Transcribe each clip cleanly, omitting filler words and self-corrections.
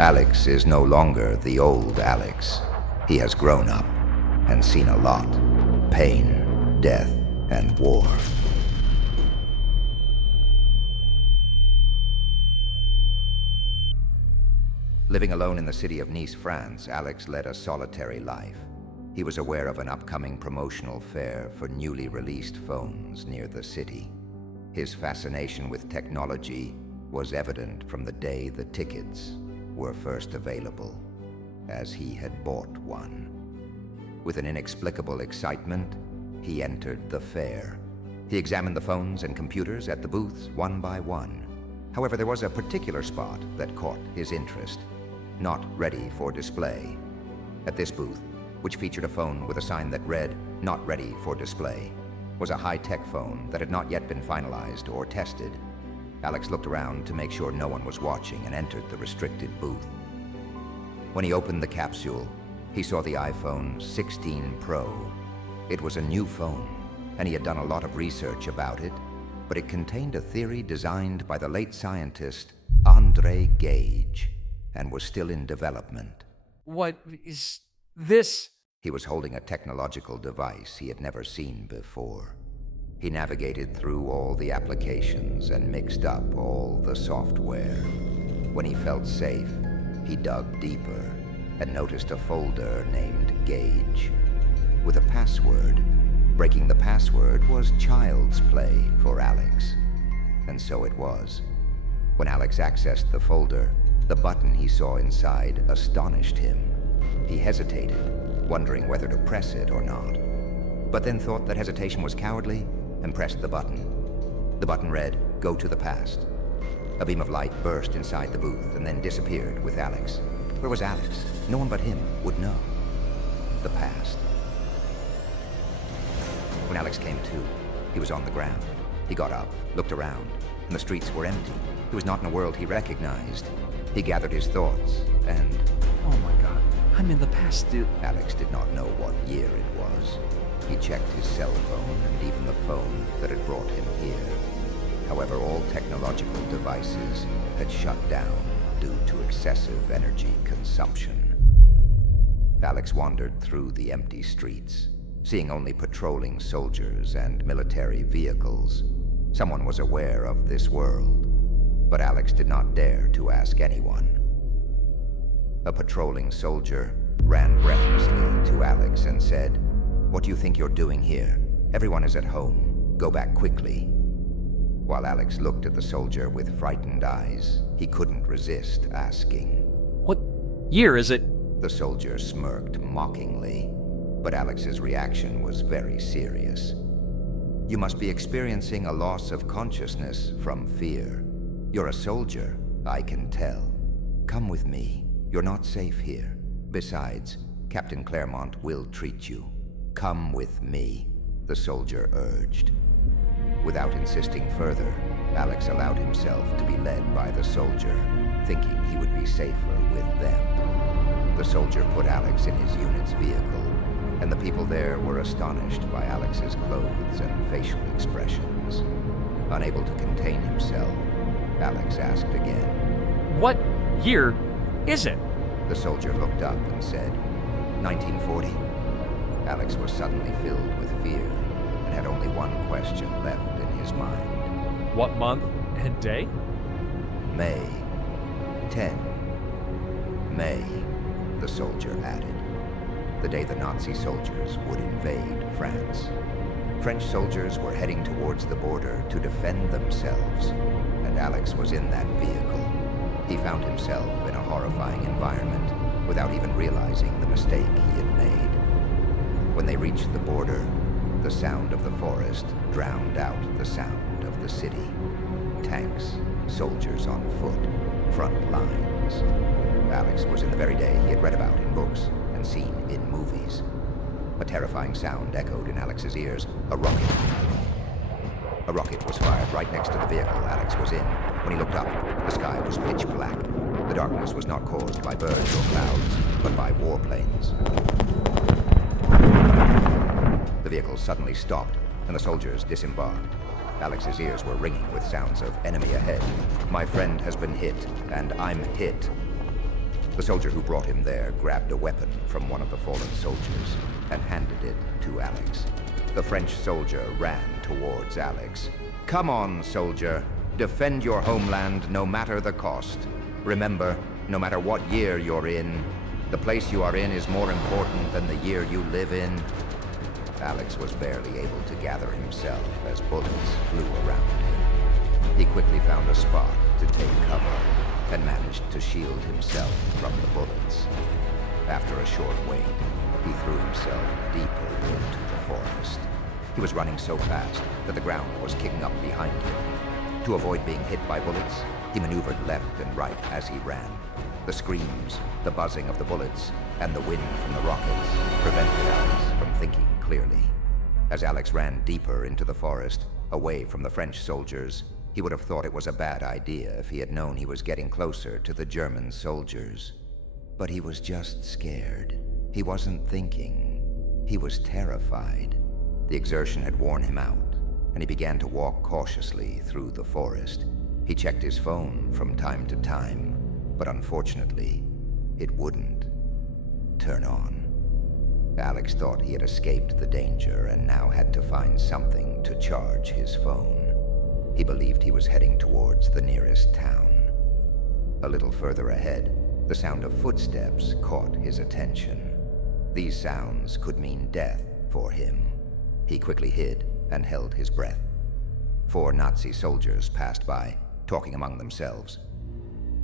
Alex is no longer the old Alex. He has grown up and seen a lot. Pain, death, and war. Living alone in the city of Nice, France, Alex led a solitary life. He was aware of an upcoming promotional fair for newly released phones near the city. His fascination with technology was evident from the day the tickets were first available, as he had bought one. With an inexplicable excitement, he entered the fair. He examined the phones and computers at the booths one by one. However, there was a particular spot that caught his interest. Not ready for display. At this booth, which featured a phone with a sign that read, "Not ready for display," was a high-tech phone that had not yet been finalized or tested. Alex looked around to make sure no one was watching and entered the restricted booth. When he opened the capsule, he saw the iPhone 16 Pro. It was a new phone, and he had done a lot of research about it, but it contained a theory designed by the late scientist André Gage, and was still in development. What is this? He was holding a technological device he had never seen before. He navigated through all the applications and mixed up all the software. When he felt safe, he dug deeper and noticed a folder named Gage with a password. Breaking the password was child's play for Alex, and so it was. When Alex accessed the folder, the button he saw inside astonished him. He hesitated, wondering whether to press it or not, but then thought that hesitation was cowardly and pressed the button. The button read, "Go to the past." A beam of light burst inside the booth and then disappeared with Alex. Where was Alex? No one but him would know. The past. When Alex came to, he was on the ground. He got up, looked around, and the streets were empty. He was not in a world he recognized. He gathered his thoughts, and... Oh my god, I'm in the past, dude. Alex did not know what year it was. He checked his cell phone and even the phone that had brought him here. However, all technological devices had shut down due to excessive energy consumption. Alex wandered through the empty streets, seeing only patrolling soldiers and military vehicles. Someone was aware of this world, but Alex did not dare to ask anyone. A patrolling soldier ran breathlessly to Alex and said, "What do you think you're doing here? Everyone is at home. Go back quickly." While Alex looked at the soldier with frightened eyes, he couldn't resist asking. What year is it? The soldier smirked mockingly, but Alex's reaction was very serious. "You must be experiencing a loss of consciousness from fear. You're a soldier, I can tell. Come with me. You're not safe here. Besides, Captain Claremont will treat you. Come with me," the soldier urged. Without insisting further, Alex allowed himself to be led by the soldier, thinking he would be safer with them. The soldier put Alex in his unit's vehicle, and the people there were astonished by Alex's clothes and facial expressions. Unable to contain himself, Alex asked again. What year is it? The soldier looked up and said, 1940. Alex was suddenly filled with fear and had only one question left in his mind. What month and day? May 10. May, the soldier added. The day the Nazi soldiers would invade France. French soldiers were heading towards the border to defend themselves, and Alex was in that vehicle. He found himself in a horrifying environment without even realizing the mistake he had made. When they reached the border, the sound of the forest drowned out the sound of the city. Tanks, soldiers on foot, front lines. Alex was in the very day he had read about in books and seen in movies. A terrifying sound echoed in Alex's ears. A rocket. A rocket was fired right next to the vehicle Alex was in. When he looked up, the sky was pitch black. The darkness was not caused by birds or clouds, but by warplanes. The vehicle suddenly stopped, and the soldiers disembarked. Alex's ears were ringing with sounds of enemy ahead. "My friend has been hit, and I'm hit." The soldier who brought him there grabbed a weapon from one of the fallen soldiers and handed it to Alex. The French soldier ran towards Alex. "Come on, soldier. Defend your homeland no matter the cost. Remember, no matter what year you're in, the place you are in is more important than the year you live in." Alex was barely able to gather himself as bullets flew around him. He quickly found a spot to take cover and managed to shield himself from the bullets. After a short wait, he threw himself deeper into the forest. He was running so fast that the ground was kicking up behind him. To avoid being hit by bullets, he maneuvered left and right as he ran. The screams, the buzzing of the bullets, and the wind from the rockets prevented Alex from thinking clearly. As Alex ran deeper into the forest, away from the French soldiers, he would have thought it was a bad idea if he had known he was getting closer to the German soldiers. But he was just scared. He wasn't thinking. He was terrified. The exertion had worn him out, and he began to walk cautiously through the forest. He checked his phone from time to time, but unfortunately, it wouldn't turn on. Alex thought he had escaped the danger and now had to find something to charge his phone. He believed he was heading towards the nearest town. A little further ahead, the sound of footsteps caught his attention. These sounds could mean death for him. He quickly hid and held his breath. 4 Nazi soldiers passed by, talking among themselves.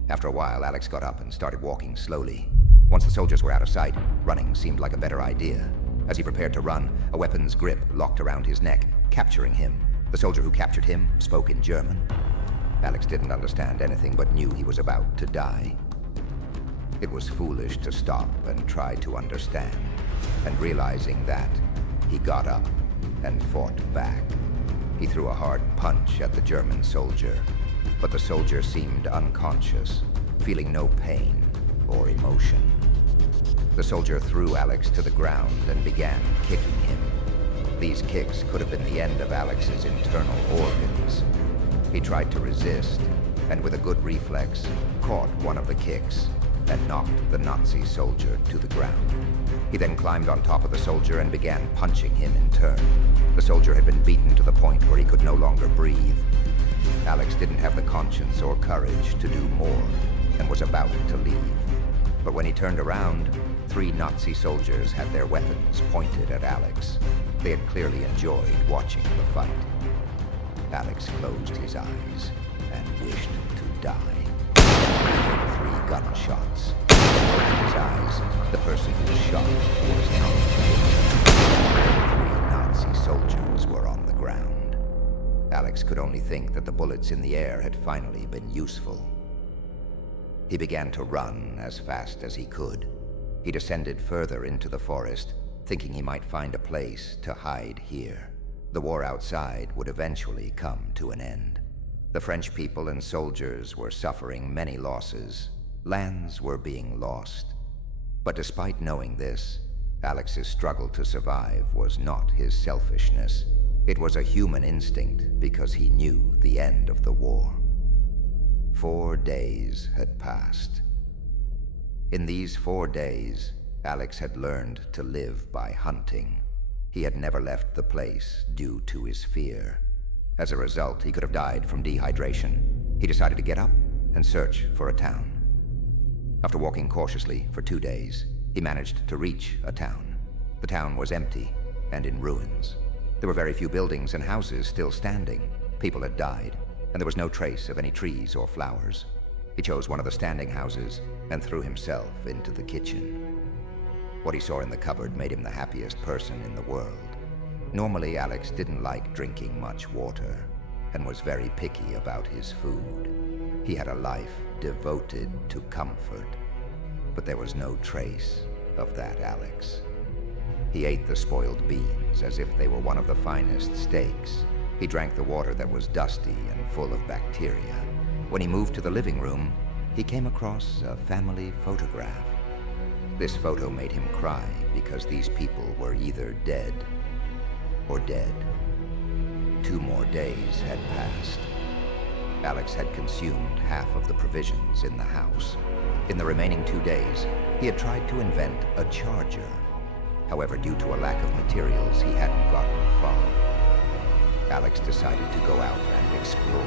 After a while, Alex got up and started walking slowly. Once the soldiers were out of sight, running seemed like a better idea. As he prepared to run, a weapon's grip locked around his neck, capturing him. The soldier who captured him spoke in German. Alex didn't understand anything but knew he was about to die. It was foolish to stop and try to understand, and realizing that, he got up and fought back. He threw a hard punch at the German soldier, but the soldier seemed unconscious, feeling no pain or emotion. The soldier threw Alex to the ground and began kicking him. These kicks could have been the end of Alex's internal organs. He tried to resist, and with a good reflex, caught one of the kicks and knocked the Nazi soldier to the ground. He then climbed on top of the soldier and began punching him in turn. The soldier had been beaten to the point where he could no longer breathe. Alex didn't have the conscience or courage to do more and was about to leave. But when he turned around, 3 Nazi soldiers had their weapons pointed at Alex. They had clearly enjoyed watching the fight. Alex closed his eyes and wished to die. He heard 3 gunshots. When he opened his eyes, the person who shot was not. 3 Nazi soldiers were on the ground. Alex could only think that the bullets in the air had finally been useful. He began to run as fast as he could. He descended further into the forest, thinking he might find a place to hide here. The war outside would eventually come to an end. The French people and soldiers were suffering many losses. Lands were being lost. But despite knowing this, Alex's struggle to survive was not his selfishness. It was a human instinct because he knew the end of the war. 4 days had passed. In these 4 days, Alex had learned to live by hunting. He had never left the place due to his fear. As a result, he could have died from dehydration. He decided to get up and search for a town. After walking cautiously for 2 days, he managed to reach a town. The town was empty and in ruins. There were very few buildings and houses still standing. People had died, and there was no trace of any trees or flowers. He chose one of the standing houses and threw himself into the kitchen. What he saw in the cupboard made him the happiest person in the world. Normally, Alex didn't like drinking much water and was very picky about his food. He had a life devoted to comfort, but there was no trace of that Alex. He ate the spoiled beans as if they were one of the finest steaks. He drank the water that was dusty and full of bacteria. When he moved to the living room, he came across a family photograph. This photo made him cry because these people were either dead or dead. 2 more days had passed. Alex had consumed half of the provisions in the house. In the remaining 2 days, he had tried to invent a charger. However, due to a lack of materials, he hadn't gotten far. Alex decided to go out and explore.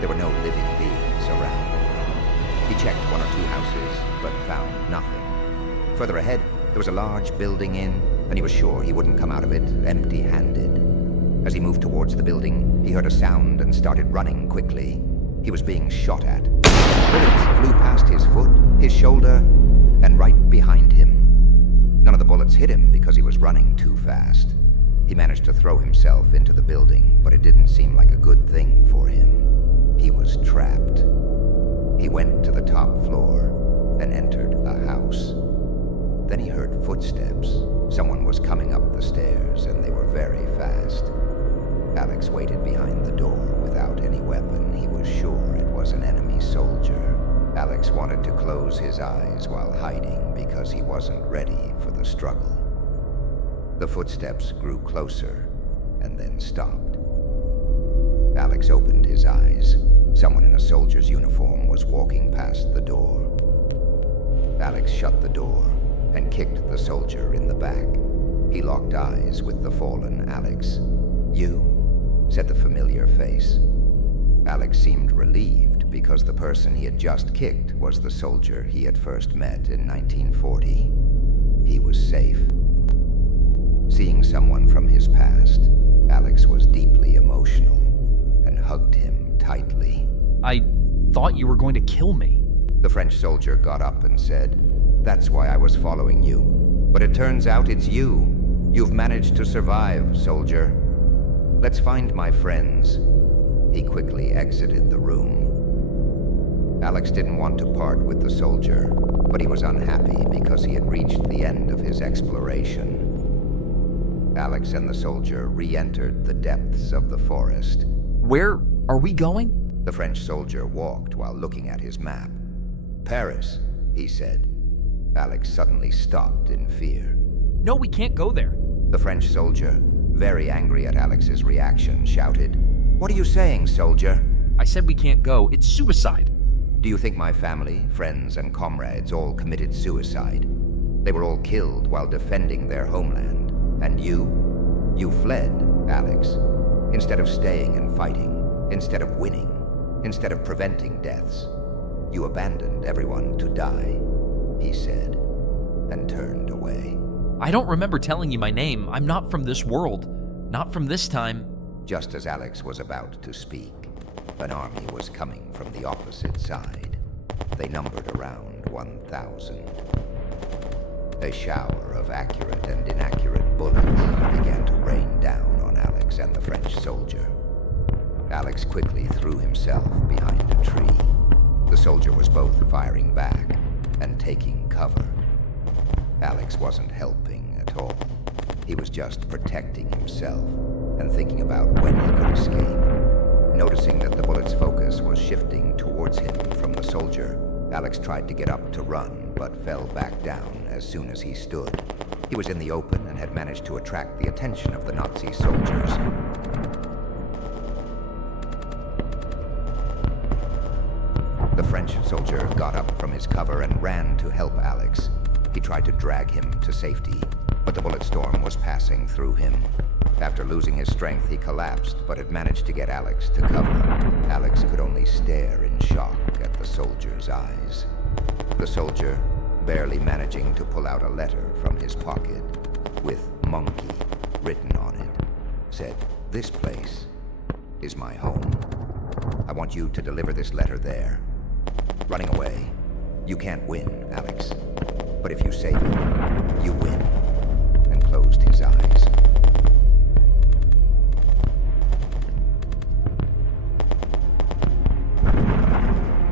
There were no living beings around. He checked 1 or 2 houses, but found nothing. Further ahead, there was a large building inn, and he was sure he wouldn't come out of it empty-handed. As he moved towards the building, he heard a sound and started running quickly. He was being shot at. Bullets flew past his foot, his shoulder, and right behind him. None of the bullets hit him because he was running too fast. He managed to throw himself into the building, but it didn't seem like a good thing for him. He was trapped. He went to the top floor and entered a house. Then he heard footsteps. Someone was coming up the stairs, and they were very fast. Alex waited behind the door without any weapon. He was sure it was an enemy soldier. Alex wanted to close his eyes while hiding because he wasn't ready for the struggle. The footsteps grew closer and then stopped. Alex opened his eyes. Someone in a soldier's uniform was walking past the door. Alex shut the door and kicked the soldier in the back. He locked eyes with the fallen Alex. "You?" said the familiar face. Alex seemed relieved because the person he had just kicked was the soldier he had first met in 1940. He was safe. Seeing someone from his past, Alex was deeply emotional and hugged him tightly. I thought you were going to kill me. The French soldier got up and said, "That's why I was following you. But it turns out it's you. You've managed to survive, soldier. Let's find my friends." He quickly exited the room. Alex didn't want to part with the soldier, but he was unhappy because he had reached the end of his exploration. Alex and the soldier re-entered the depths of the forest. Where are we going? The French soldier walked while looking at his map. "Paris," he said. Alex suddenly stopped in fear. No, we can't go there. The French soldier, very angry at Alex's reaction, shouted, "What are you saying, soldier?" I said we can't go. It's suicide. "Do you think my family, friends, and comrades all committed suicide? They were all killed while defending their homeland. And you? You fled, Alex. Instead of staying and fighting, instead of winning, instead of preventing deaths, you abandoned everyone to die," he said, and turned away. I don't remember telling you my name. I'm not from this world. Not from this time. Just as Alex was about to speak, an army was coming from the opposite side. They numbered around 1,000. A shower of accurate and inaccurate bullets began to rain down on Alex and the French soldier. Alex quickly threw himself behind a tree. The soldier was both firing back and taking cover. Alex wasn't helping at all. He was just protecting himself and thinking about when he could escape. Noticing that the bullet's focus was shifting towards him from the soldier, Alex tried to get up to run, but fell back down as soon as he stood. He was in the open and had managed to attract the attention of the Nazi soldiers. The French soldier got up from his cover and ran to help Alex. He tried to drag him to safety, but the bullet storm was passing through him. After losing his strength, he collapsed, but had managed to get Alex to cover. Alex could only stare in shock at the soldier's eyes. The soldier, barely managing to pull out a letter from his pocket, with "monkey" written on it, said, "This place is my home. I want you to deliver this letter there. Running away, you can't win, Alex. But if you save it, you win," and closed his eyes.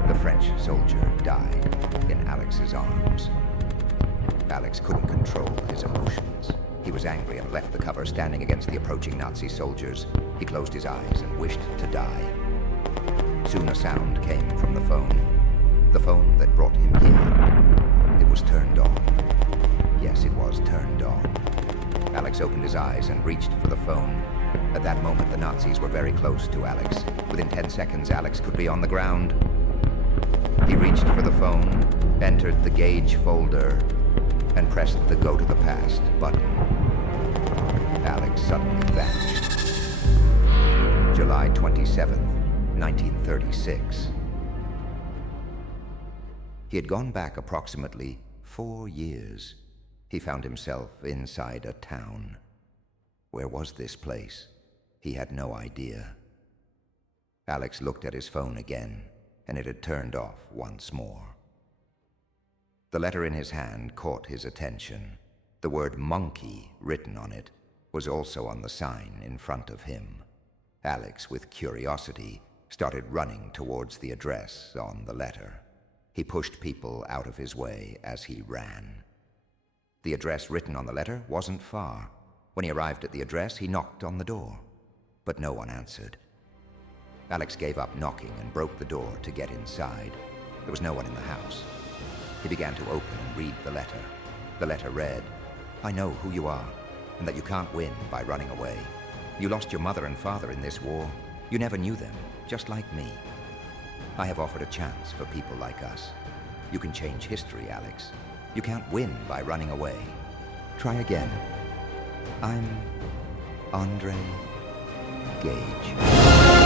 The French soldier died in Alex's arms. Alex couldn't control his emotions. He was angry and left the cover standing against the approaching Nazi soldiers. He closed his eyes and wished to die. Soon a sound came from the phone that brought him here. It was turned on. Yes, it was turned on. Alex opened his eyes and reached for the phone. At that moment, the Nazis were very close to Alex. Within 10 seconds, Alex could be on the ground. He reached for the phone, entered the Gauge folder, and pressed the Go to the Past button. Alex suddenly vanished. July 27th, 1936. He had gone back approximately 4 years. He found himself inside a town. Where was this place? He had no idea. Alex looked at his phone again, and it had turned off once more. The letter in his hand caught his attention. The word monkey written on it was also on the sign in front of him. Alex, with curiosity, started running towards the address on the letter. He pushed people out of his way as he ran. The address written on the letter wasn't far. When he arrived at the address, he knocked on the door, but no one answered. Alex gave up knocking and broke the door to get inside. There was no one in the house. He began to open and read the letter. The letter read, "I know who you are, and that you can't win by running away. You lost your mother and father in this war. You never knew them, just like me. I have offered a chance for people like us. You can change history, Alex. You can't win by running away. Try again. I'm Andre Gage."